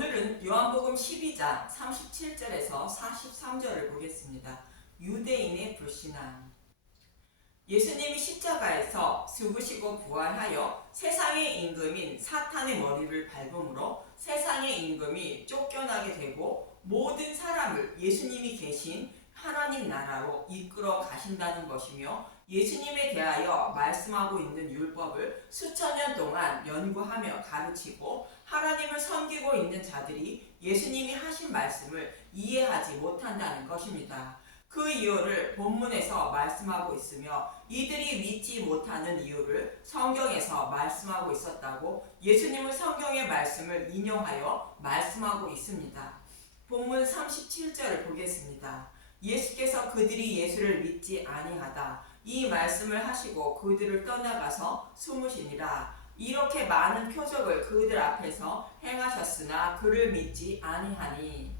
오늘은 요한복음 12장 37절에서 43절을 보겠습니다. 유대인의 불신앙. 예수님이 십자가에서 죽으시고 부활하여 세상의 임금인 사탄의 머리를 밟음으로 세상의 임금이 쫓겨나게 되고 모든 사람을 예수님이 계신 하나님 나라로 이끌어 가신다는 것이며, 예수님에 대하여 말씀하고 있는 율법을 수천 년 동안 연구하며 가르치고 하나님을 섬기고 있는 자들이 예수님이 하신 말씀을 이해하지 못한다는 것입니다. 그 이유를 본문에서 말씀하고 있으며, 이들이 믿지 못하는 이유를 성경에서 말씀하고 있었다고 예수님은 성경의 말씀을 인용하여 말씀하고 있습니다. 본문 37절을 보겠습니다. 예수께서 그들이 예수를 믿지 아니하다 이 말씀을 하시고 그들을 떠나가서 숨으시니라. 이렇게 많은 표적을 그들 앞에서 행하셨으나 그를 믿지 아니하니.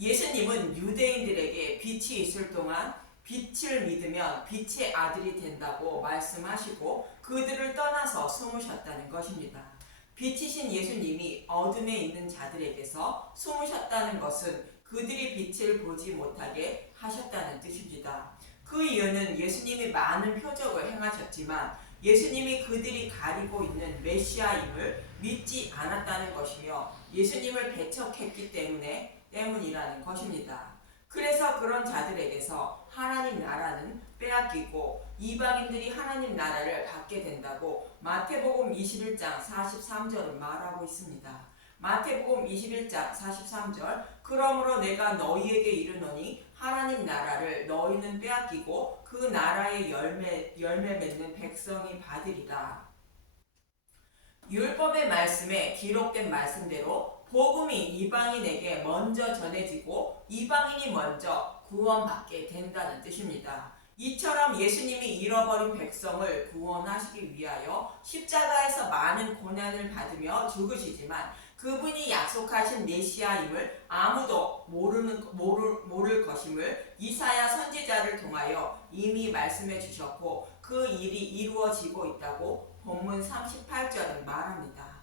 예수님은 유대인들에게 빛이 있을 동안 빛을 믿으면 빛의 아들이 된다고 말씀하시고 그들을 떠나서 숨으셨다는 것입니다. 빛이신 예수님이 어둠에 있는 자들에게서 숨으셨다는 것은 그들이 빛을 보지 못하게 하셨다는 뜻입니다. 그 이유는 예수님이 많은 표적을 행하셨지만 예수님이 그들이 가리고 있는 메시아임을 믿지 않았다는 것이며, 예수님을 배척했기 때문이라는 것입니다. 그래서 그런 자들에게서 하나님 나라는 빼앗기고 이방인들이 하나님 나라를 받게 된다고 마태복음 21장 43절은 말하고 있습니다. 마태복음 21장 43절, 그러므로 내가 너희에게 이르노니 하나님 나라를 너희는 빼앗기고 그 나라의 열매 맺는 백성이 받으리라. 율법의 말씀에 기록된 말씀대로 복음이 이방인에게 먼저 전해지고 이방인이 먼저 구원받게 된다는 뜻입니다. 이처럼 예수님이 잃어버린 백성을 구원하시기 위하여 십자가에서 많은 고난을 받으며 죽으시지만, 그분이 약속하신 메시아임을 아무도 모를 것임을 이사야 선지자를 통하여 이미 말씀해 주셨고, 그 일이 이루어지고 있다고 본문 38절은 말합니다.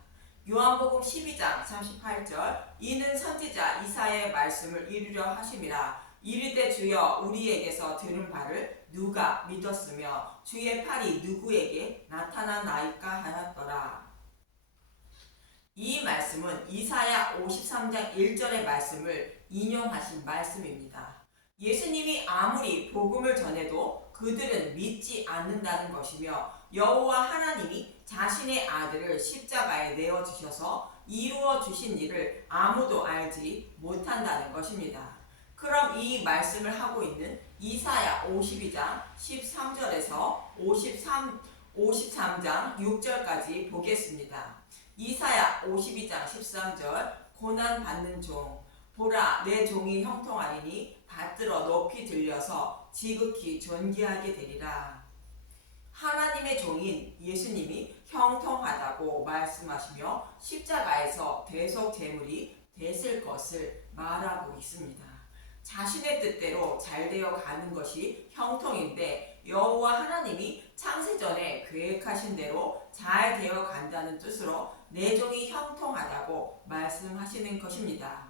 요한복음 12장 38절, 이는 선지자 이사야의 말씀을 이루려 하심이라. 이르되 주여 우리에게서 들은 바를 누가 믿었으며 주의 팔이 누구에게 나타나나이까 하였더라. 이 말씀은 이사야 53장 1절의 말씀을 인용하신 말씀입니다. 예수님이 아무리 복음을 전해도 그들은 믿지 않는다는 것이며, 여호와 하나님이 자신의 아들을 십자가에 내어주셔서 이루어 주신 일을 아무도 알지 못한다는 것입니다. 그럼 이 말씀을 하고 있는 이사야 52장 13절에서 53장 6절까지 보겠습니다. 이사야 52장 13절, 고난받는 종, 보라 내 종이 형통하리니 받들어 높이 들려서 지극히 존귀하게 되리라. 하나님의 종인 예수님이 형통하다고 말씀하시며 십자가에서 대속 제물이 됐을 것을 말하고 있습니다. 자신의 뜻대로 잘 되어 가는 것이 형통인데, 여호와 하나님이 창세전에 계획하신 대로 잘 되어 간다는 뜻으로 내 종이 형통하다고 말씀하시는 것입니다.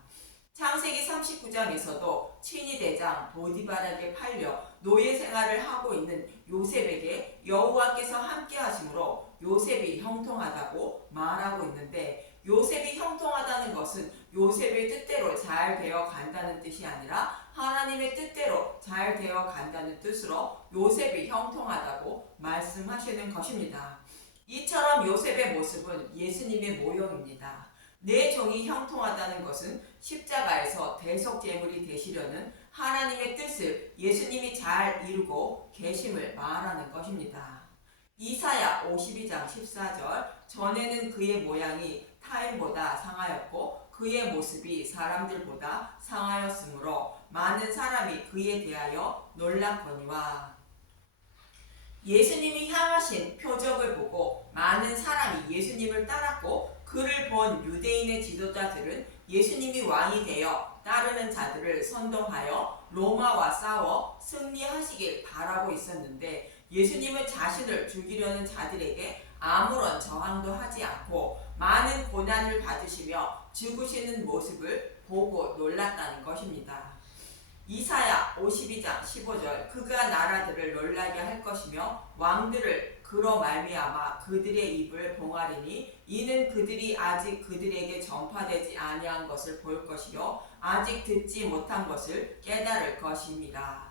창세기 39장에서도 친위 대장 보디발에게 팔려 노예 생활을 하고 있는 요셉에게 여호와께서 함께 하심으로 요셉이 형통하다고 말하고 있는데, 요셉이 형통하다는 것은 요셉의 뜻대로 잘 되어 간다는 뜻이 아니라 하나님의 뜻대로 잘 되어 간다는 뜻으로 요셉이 형통하다고 말씀하시는 것입니다. 이처럼 요셉의 모습은 예수님의 모형입니다. 내 종이 형통하다는 것은 십자가에서 대속 제물이 되시려는 하나님의 뜻을 예수님이 잘 이루고 계심을 말하는 것입니다. 이사야 52장 14절, 전에는 그의 모양이 타인보다 상하였고 그의 모습이 사람들보다 상하였으므로 많은 사람이 그에 대하여 놀랐거니와. 예수님이 향하신 표적을 보고 많은 사람이 예수님을 따랐고, 그를 본 유대인의 지도자들은 예수님이 왕이 되어 따르는 자들을 선동하여 로마와 싸워 승리하시길 바라고 있었는데, 예수님은 자신을 죽이려는 자들에게 아무런 저항도 하지 않고 많은 고난을 받으시며 죽으시는 모습을 보고 놀랐다는 것입니다. 이사야 52장 15절 그가 나라들을 놀라게 할 것이며 왕들을 그로 말미암아 그들의 입을 봉하리니 이는 그들이 아직 그들에게 전파되지 아니한 것을 볼 것이요 아직 듣지 못한 것을 깨달을 것입니다.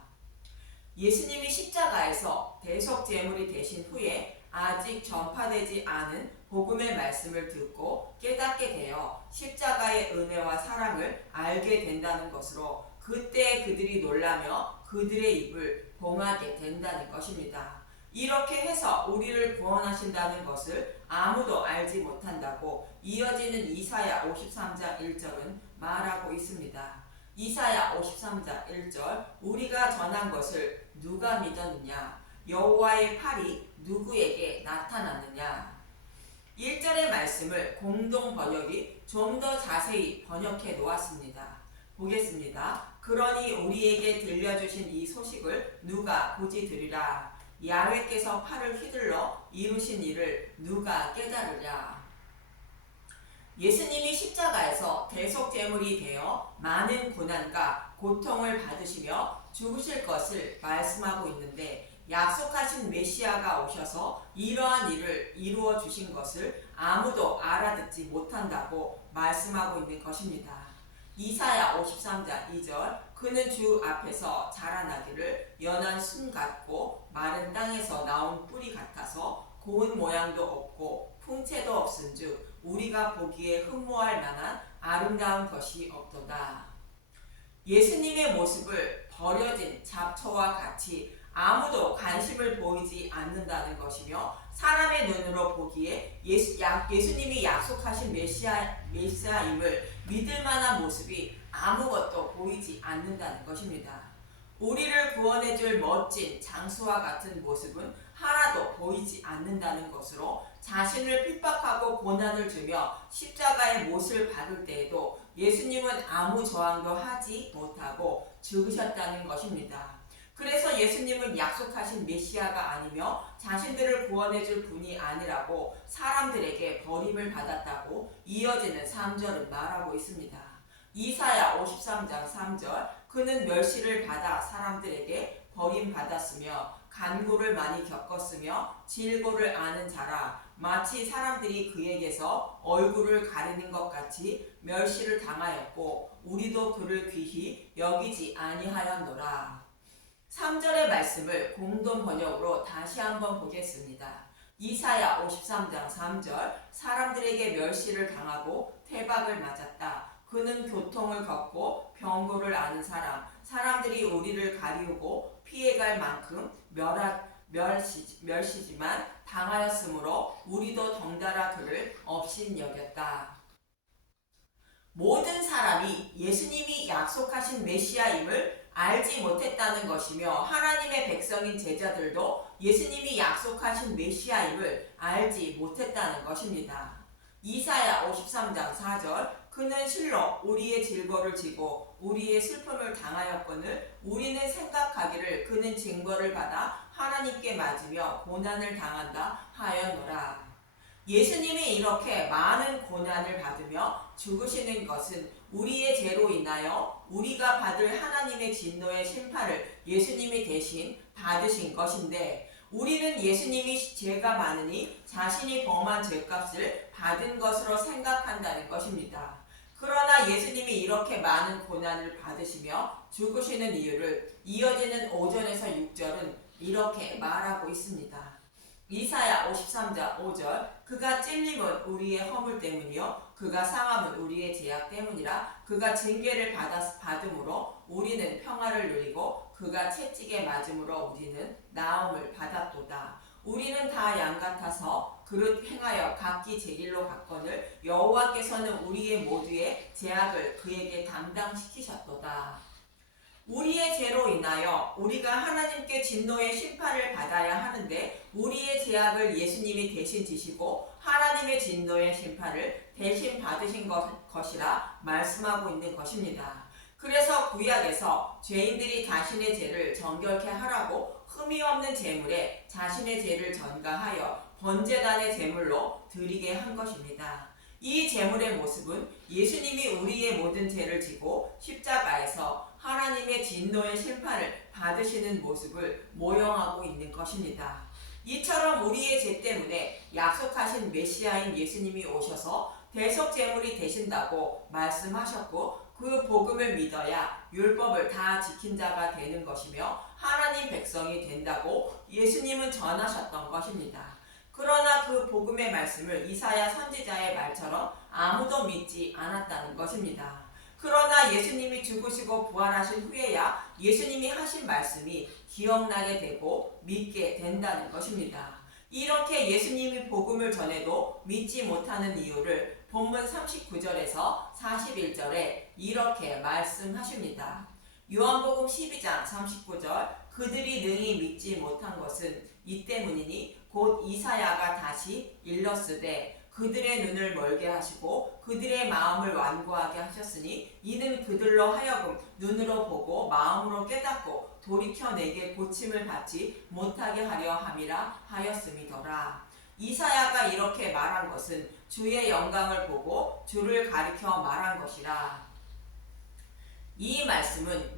예수님이 십자가에서 대속제물이 되신 후에 아직 전파되지 않은 복음의 말씀을 듣고 깨닫게 되어 십자가의 은혜와 사랑을 알게 된다는 것으로 그때 그들이 놀라며 그들의 입을 봉하게 된다는 것입니다. 이렇게 해서 우리를 구원하신다는 것을 아무도 알지 못한다고 이어지는 이사야 53장 1절은 말하고 있습니다. 이사야 53장 1절 우리가 전한 것을 누가 믿었느냐? 여호와의 팔이 누구에게 나타났느냐? 1절의 말씀을 공동 번역이 좀 더 자세히 번역해 놓았습니다. 보겠습니다. 그러니 우리에게 들려주신 이 소식을 누가 고지 들으랴? 야훼께서 팔을 휘둘러 이루신 일을 누가 깨달으랴? 예수님이 십자가에서 대속제물이 되어 많은 고난과 고통을 받으시며 죽으실 것을 말씀하고 있는데 약속하신 메시아가 오셔서 이러한 일을 이루어 주신 것을 아무도 알아듣지 못한다고 말씀하고 있는 것입니다. 이사야 53장 2절 그는 주 앞에서 자라나기를 연한 순 같고 마른 땅에서 나온 뿌리 같아서 고운 모양도 없고 풍채도 없은즉 우리가 보기에 흠모할 만한 아름다운 것이 없도다. 예수님의 모습을 버려진 잡초와 같이 아무도 관심을 보이지 않는다는 것이며 사람의 눈으로 보기에 예수님이 약속하신 메시아임을 믿을 만한 모습이 아무것도 보이지 않는다는 것입니다. 우리를 구원해줄 멋진 장수와 같은 모습은 하나도 보이지 않는다는 것으로 자신을 핍박하고 고난을 주며 십자가의 못을 박을 때에도 예수님은 아무 저항도 하지 못하고 죽으셨다는 것입니다. 그래서 예수님은 약속하신 메시아가 아니며 자신들을 구원해줄 분이 아니라고 사람들에게 버림을 받았다고 이어지는 3절은 말하고 있습니다. 이사야 53장 3절 그는 멸시를 받아 사람들에게 버림받았으며 간구를 많이 겪었으며 질고를 아는 자라 마치 사람들이 그에게서 얼굴을 가리는 것 같이 멸시를 당하였고 우리도 그를 귀히 여기지 아니하였노라. 3절의 말씀을 공동 번역으로 다시 한번 보겠습니다. 이사야 53장 3절 사람들에게 멸시를 당하고 태박을 맞았다. 그는 교통을 겪고 병고를 아는 사람 사람들이 우리를 가리우고 피해갈 만큼 멸시지만 당하였으므로 우리도 덩달아 그를 업신여겼다. 모든 사람이 예수님이 약속하신 메시아임을 알지 못했다는 것이며 하나님의 백성인 제자들도 예수님이 약속하신 메시아임을 알지 못했다는 것입니다. 이사야 53장 4절 그는 실로 우리의 질거를 지고 우리의 슬픔을 당하였거늘 우리는 생각하기를 그는 징벌을 받아 하나님께 맞으며 고난을 당한다 하였노라. 예수님이 이렇게 많은 고난을 받으며 죽으시는 것은 우리의 죄로 인하여 우리가 받을 하나님의 진노의 심판을 예수님이 대신 받으신 것인데 우리는 예수님이 죄가 많으니 자신이 범한 죄값을 받은 것으로 생각한다는 것입니다. 그러나 예수님이 이렇게 많은 고난을 받으시며 죽으시는 이유를 이어지는 5절에서 6절은 이렇게 말하고 있습니다. 이사야 53장 5절 그가 찔림은 우리의 허물 때문이요 그가 상함은 우리의 죄악 때문이라 그가 징계를 받음으로 우리는 평화를 누리고 그가 채찍에 맞음으로 우리는 나음을 받았도다. 우리는 다 양 같아서 그릇 행하여 각기 제 길로 갔거늘 여호와께서는 우리의 모두의 죄악을 그에게 담당시키셨도다. 우리의 죄로 인하여 우리가 하나님께 진노의 심판을 받아야 하는데 우리의 죄악을 예수님이 대신 지시고 하나님의 진노의 심판을 대신 받으신 것이라 말씀하고 있는 것입니다. 그래서 구약에서 죄인들이 자신의 죄를 정결케 하라고 흠이 없는 제물에 자신의 죄를 전가하여 번제단의 제물로 드리게 한 것입니다. 이 제물의 모습은 예수님이 우리의 모든 죄를 지고 십자가에서 하나님의 진노의 심판을 받으시는 모습을 모형하고 있는 것입니다. 이처럼 우리의 죄 때문에 약속하신 메시아인 예수님이 오셔서 대속 제물이 되신다고 말씀하셨고, 그 복음을 믿어야 율법을 다 지킨 자가 되는 것이며 하나님 백성이 된다고 예수님은 전하셨던 것입니다. 그러나 그 복음의 말씀을 이사야 선지자의 말처럼 아무도 믿지 않았다는 것입니다. 그러나 예수님이 죽으시고 부활하신 후에야 예수님이 하신 말씀이 기억나게 되고 믿게 된다는 것입니다. 이렇게 예수님이 복음을 전해도 믿지 못하는 이유를 본문 39절에서 41절에 이렇게 말씀하십니다. 요한복음 12장 39절, 그들이 능히 믿지 못한 것은 이 때문이니 곧 이사야가 다시 일렀으되 그들의 눈을 멀게 하시고 그들의 마음을 완고하게 하셨으니 이는 그들로 하여금 눈으로 보고 마음으로 깨닫고 돌이켜 내게 고침을 받지 못하게 하려 함이라 하였음이더라. 이사야가 이렇게 말한 것은 주의 영광을 보고 주를 가리켜 말한 것이라. 이 말씀은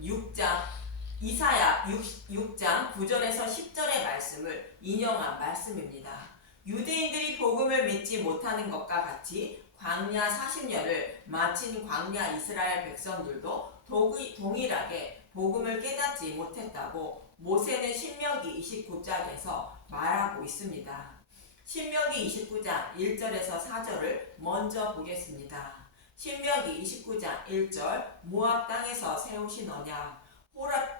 이사야 6장 9절에서 10절의 말씀을 인용한 말씀입니다. 유대인들이 복음을 믿지 못하는 것과 같이 광야 40년을 마친 광야 이스라엘 백성들도 동일하게 복음을 깨닫지 못했다고 모세는 신명기 29장에서 말하고 있습니다. 신명기 29장 1절에서 4절을 먼저 보겠습니다. 신명기 29장 1절, 모압 땅에서 세우신 언약,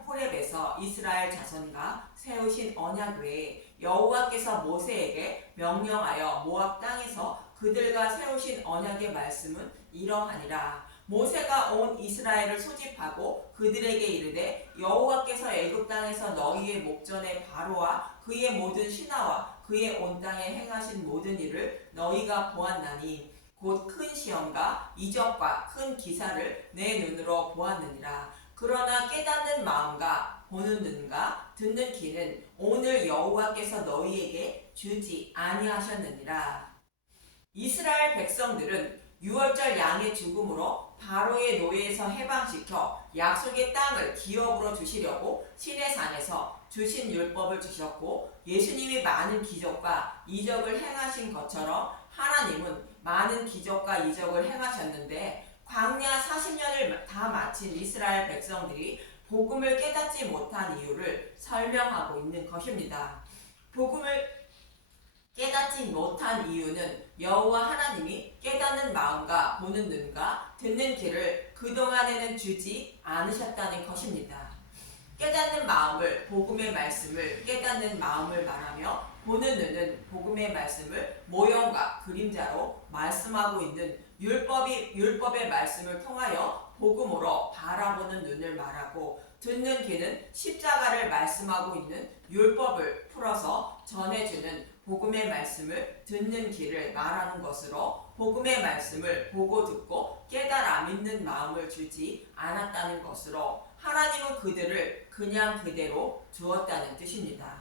호렙에서 이스라엘 자손과 세우신 언약 외에 여호와께서 모세에게 명령하여 모압 땅에서 그들과 세우신 언약의 말씀은 이러하니라. 모세가 온 이스라엘을 소집하고 그들에게 이르되 여호와께서 애굽 땅에서 너희의 목전에 바로와 그의 모든 신하와 그의 온 땅에 행하신 모든 일을 너희가 보았나니 곧 큰 시험과 이적과 큰 기사를 내 눈으로 보았느니라. 그러나 깨닫는 마음과 보는 눈과 듣는 귀는 오늘 여호와께서 너희에게 주지 아니하셨느니라. 이스라엘 백성들은 유월절 양의 죽음으로 바로의 노예에서 해방시켜 약속의 땅을 기업으로 주시려고 시내산에서 주신 율법을 주셨고, 예수님이 많은 기적과 이적을 행하신 것처럼 하나님은 많은 기적과 이적을 행하셨는데 광야 40년을 다 마친 이스라엘 백성들이 복음을 깨닫지 못한 이유를 설명하고 있는 것입니다. 복음을 깨닫지 못한 이유는 여호와 하나님이 깨닫는 마음과 보는 눈과 듣는 귀를 그동안에는 주지 않으셨다는 것입니다. 깨닫는 마음을 복음의 말씀을 깨닫는 마음을 말하며 보는 눈은 복음의 말씀을 모형과 그림자로 말씀하고 있는 율법의 말씀을 통하여 복음으로 바라보는 눈을 말하고, 듣는 귀는 십자가를 말씀하고 있는 율법을 풀어서 전해주는 복음의 말씀을 듣는 귀를 말하는 것으로 복음의 말씀을 보고 듣고 깨달아 믿는 마음을 주지 않았다는 것으로 하나님은 그들을 그냥 그대로 두었다는 뜻입니다.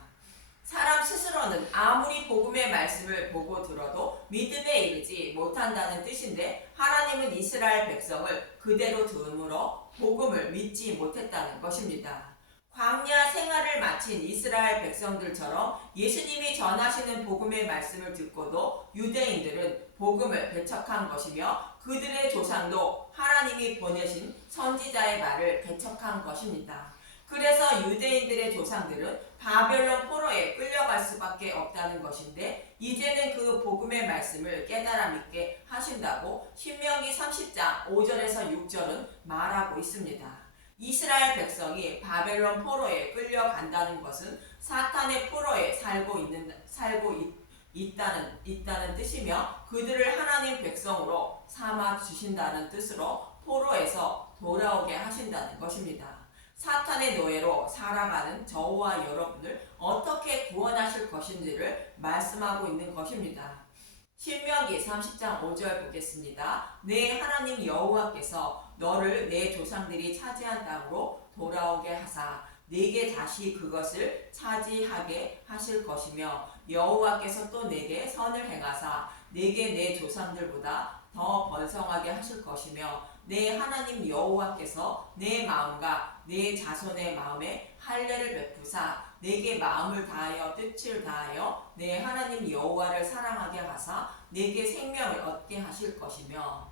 사람 스스로는 아무리 복음의 말씀을 보고 들어도 믿음에 이르지 못한다는 뜻인데, 하나님은 이스라엘 백성을 그대로 두므로 복음을 믿지 못했다는 것입니다. 광야 생활을 마친 이스라엘 백성들처럼 예수님이 전하시는 복음의 말씀을 듣고도 유대인들은 복음을 배척한 것이며 그들의 조상도 하나님이 보내신 선지자의 말을 배척한 것입니다. 그래서 유대인들의 조상들은 바벨론 포로에 끌려갈 수밖에 없다는 것인데, 이제는 그 복음의 말씀을 깨달아 믿게 하신다고 신명기 30장 5절에서 6절은 말하고 있습니다. 이스라엘 백성이 바벨론 포로에 끌려간다는 것은 사탄의 포로에 살고 있다는 뜻이며, 그들을 하나님 백성으로 삼아 주신다는 뜻으로 포로에서 돌아오게 하신다는 것입니다. 사탄의 노예로 살아가는 저와 여러분을 어떻게 구원하실 것인지를 말씀하고 있는 것입니다. 신명기 30장 5절 보겠습니다. 내 하나님 여호와께서 너를 내 조상들이 차지한 땅으로 돌아오게 하사 내게 다시 그것을 차지하게 하실 것이며 여호와께서 또 내게 선을 행하사 내게 내 조상들보다 더 번성하게 하실 것이며 내 하나님 여호와께서 내 마음과 내 자손의 마음에 할례를 베푸사 내게 마음을 다하여 뜻을 다하여 내 하나님 여호와를 사랑하게 하사 내게 생명을 얻게 하실 것이며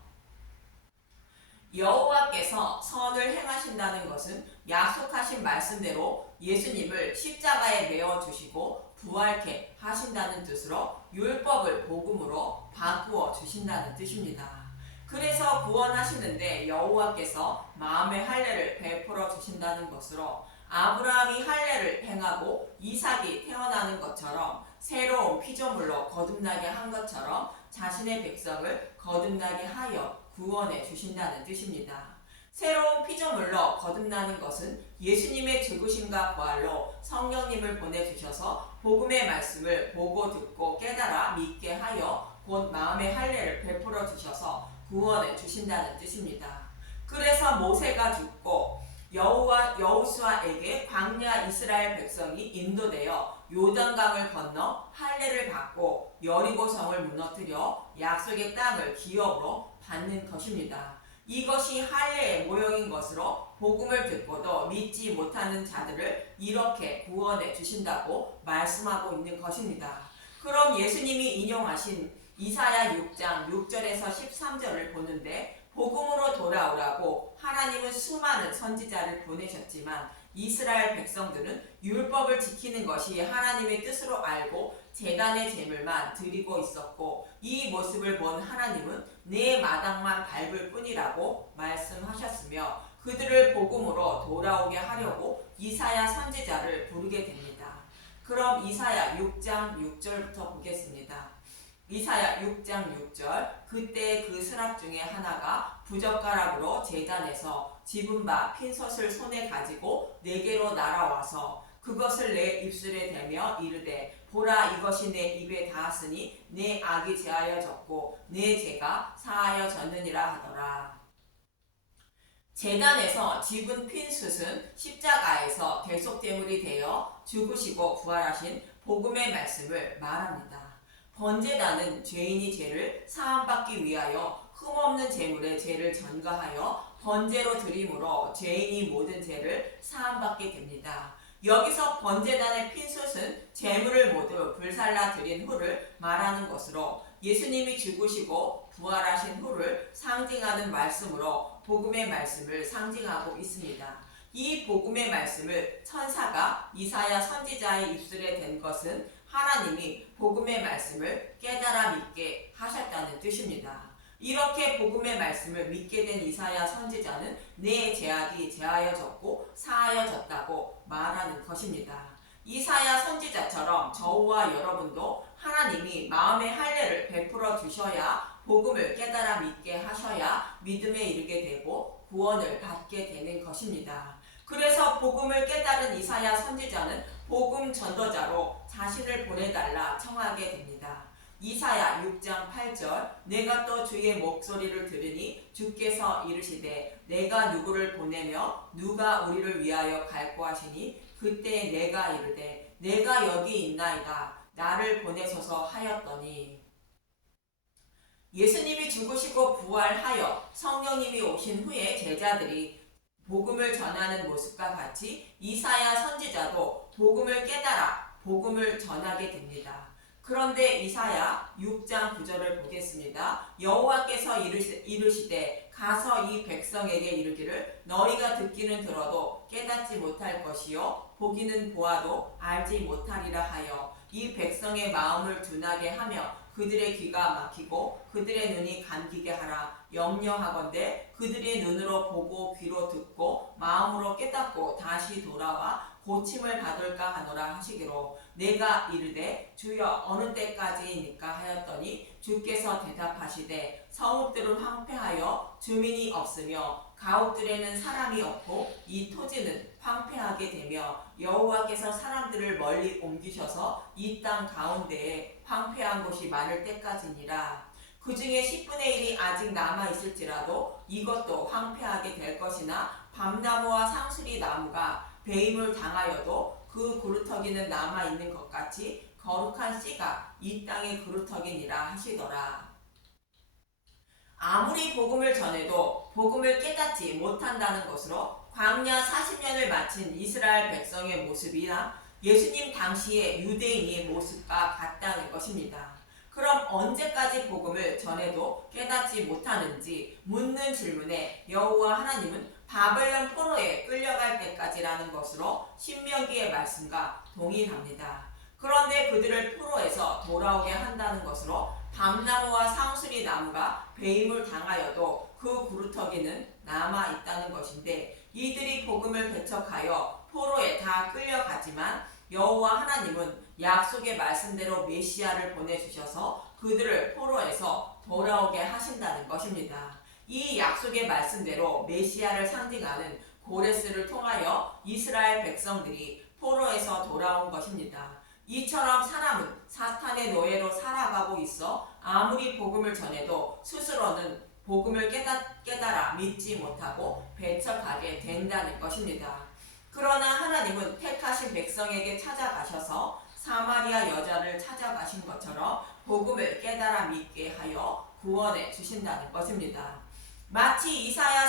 여호와께서 선을 행하신다는 것은 약속하신 말씀대로 예수님을 십자가에 메어 주시고 부활케 하신다는 뜻으로 율법을 복음으로 바꾸어 주신다는 뜻입니다. 그래서 구원하시는데 여호와께서 마음의 할례를 베풀어 주신다는 것으로 아브라함이 할례를 행하고 이삭이 태어나는 것처럼 새로운 피조물로 거듭나게 한 것처럼 자신의 백성을 거듭나게 하여 구원해 주신다는 뜻입니다. 새로운 피조물로 거듭나는 것은 예수님의 죽으심과 부활로 성령님을 보내주셔서 복음의 말씀을 보고 듣고 깨달아 믿게 하여 곧 마음의 할례를 베풀어 주셔서 구원해 주신다는 뜻입니다. 그래서 모세가 죽고 여호수아에게 광야 이스라엘 백성이 인도되어 요단강을 건너 할례를 받고 여리고성을 무너뜨려 약속의 땅을 기업으로 받는 것입니다. 이것이 할례의 모형인 것으로 복음을 듣고도 믿지 못하는 자들을 이렇게 구원해 주신다고 말씀하고 있는 것입니다. 그럼 예수님이 인용하신 이사야 6장 6절에서 13절을 보는데 복음으로 돌아오라고 하나님은 수많은 선지자를 보내셨지만 이스라엘 백성들은 율법을 지키는 것이 하나님의 뜻으로 알고 제단의 제물만 드리고 있었고 이 모습을 본 하나님은 내 마당만 밟을 뿐이라고 말씀하셨으며 그들을 복음으로 돌아오게 하려고 이사야 선지자를 부르게 됩니다. 그럼 이사야 6장 6절부터 보겠습니다. 이사야 6장 6절 그때 그 스랍 중에 하나가 부젓가락으로 제단에서 집은 바 핀솥을 손에 가지고 내게로 날아와서 그것을 내 입술에 대며 이르되 보라 이것이 내 입에 닿았으니 내 악이 제하여졌고 내 죄가 사하여졌느니라 하더라. 제단에서 집은 핀솥은 십자가에서 대속제물이 되어 죽으시고 부활하신 복음의 말씀을 말합니다. 번제단은 죄인이 죄를 사함받기 위하여 흠없는 제물의 죄를 전가하여 번제로 드림으로 죄인이 모든 죄를 사함받게 됩니다. 여기서 번제단의 핀솥은 제물을 모두 불살라 드린 후를 말하는 것으로 예수님이 죽으시고 부활하신 후를 상징하는 말씀으로 복음의 말씀을 상징하고 있습니다. 이 복음의 말씀을 천사가 이사야 선지자의 입술에 댄 것은 하나님이 복음의 말씀을 깨달아 믿게 하셨다는 뜻입니다. 이렇게 복음의 말씀을 믿게 된 이사야 선지자는 내 죄악이 제하여졌고 사하여졌다고 말하는 것입니다. 이사야 선지자처럼 저와 여러분도 하나님이 마음의 할례를 베풀어 주셔야 복음을 깨달아 믿게 하셔야 믿음에 이르게 되고 구원을 받게 되는 것입니다. 그래서 복음을 깨달은 이사야 선지자는 복음 전도자로 자신을 보내달라 청하게 됩니다. 이사야 6장 8절 내가 또 주의 목소리를 들으니 주께서 이르시되 내가 누구를 보내며 누가 우리를 위하여 갈고 하시니 그때 내가 이르되 내가 여기 있나이다 나를 보내소서 하였더니 예수님이 죽으시고 부활하여 성령님이 오신 후에 제자들이 복음을 전하는 모습과 같이 이사야 선지자도 복음을 깨달아 복음을 전하게 됩니다. 그런데 이사야 6장 9절을 보겠습니다. 여호와께서 이르시되 가서 이 백성에게 이르기를 너희가 듣기는 들어도 깨닫지 못할 것이요 보기는 보아도 알지 못하리라 하여 이 백성의 마음을 둔하게 하며 그들의 귀가 막히고 그들의 눈이 감기게 하라. 염려하건대 그들의 눈으로 보고 귀로 듣고 마음으로 깨닫고 다시 돌아와 고침을 받을까 하노라 하시기로 내가 이르되 주여 어느 때까지이니까 하였더니 주께서 대답하시되 성읍들은 황폐하여 주민이 없으며 가옥들에는 사람이 없고 이 토지는 황폐하게 되며 여호와께서 사람들을 멀리 옮기셔서 이 땅 가운데에 황폐한 곳이 많을 때까지니라. 그 중에 10분의 1이 아직 남아있을지라도 이것도 황폐하게 될 것이나 밤나무와 상수리 나무가 배임을 당하여도 그 그루터기는 남아있는 것 같이 거룩한 씨가 이 땅의 그루터기니라 하시더라. 아무리 복음을 전해도 복음을 깨닫지 못한다는 것으로 광야 40년을 마친 이스라엘 백성의 모습이나 예수님 당시의 유대인의 모습과 같다는 것입니다. 그럼 언제까지 복음을 전해도 깨닫지 못하는지 묻는 질문에 여호와 하나님은 바벨론 포로에 끌려갈 때까지라는 것으로 신명기의 말씀과 동일합니다. 그런데 그들을 포로에서 돌아오게 한다는 것으로 밤나무와 상수리 나무가 배임을 당하여도 그 구루터기는 남아 있다는 것인데, 이들이 복음을 배척하여 포로에 다 끌려가지만 여호와 하나님은 약속의 말씀대로 메시아를 보내주셔서 그들을 포로에서 돌아오게 하신다는 것입니다. 이 약속의 말씀대로 메시아를 상징하는 고레스를 통하여 이스라엘 백성들이 포로에서 돌아온 것입니다. 이처럼 사람은 사탄의 노예로 살아가고 있어 아무리 복음을 전해도 스스로는 복음을 깨달아 믿지 못하고 배척하게 된다는 것입니다. 그러나 하나님은 택하신 백성에게 찾아가셔서 사마리아 여자를 찾아가신 것처럼 복음을 깨달아 믿게 하여 구원해 주신다는 것입니다. 마치 이사야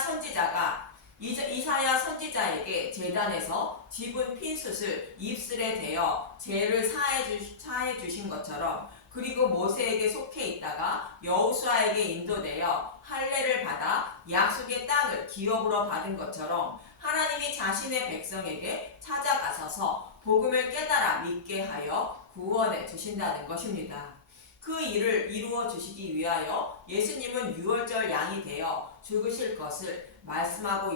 선지자에게 제단에서 집은 핀숯을 입술에 대어 죄를 사해 주신 것처럼, 그리고 모세에게 속해 있다가 여호수아에게 인도되어 할례를 받아 약속의 땅을 기업으로 받은 것처럼 하나님이 자신의 백성에게 찾아가셔서 복음을 깨달아 믿게 하여 구원해 주신다는 것입니다. 그 일을 이루어 주시기 위하여 예수님은 유월절 양이 되어 죽으실 것을 말씀하고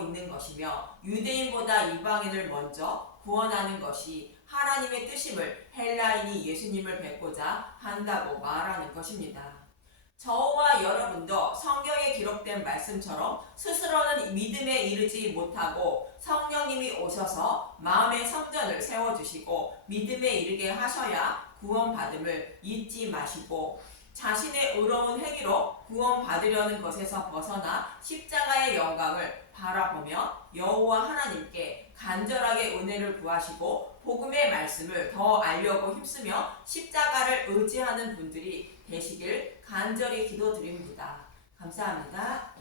있는 것이며, 유대인보다 이방인을 먼저 구원하는 것이 하나님의 뜻임을 헬라인이 예수님을 뵙고자 한다고 말하는 것입니다. 저와 여러분도 성경에 기록된 말씀처럼 스스로는 믿음에 이르지 못하고 성령님이 오셔서 마음의 성전을 세워주시고 믿음에 이르게 하셔야 구원받음을 잊지 마시고, 자신의 의로운 행위로 구원받으려는 것에서 벗어나 십자가의 영광을 바라보며 여호와 하나님께 간절하게 은혜를 구하시고 복음의 말씀을 더 알려고 힘쓰며 십자가를 의지하는 분들이 되시길 간절히 기도드립니다. 감사합니다.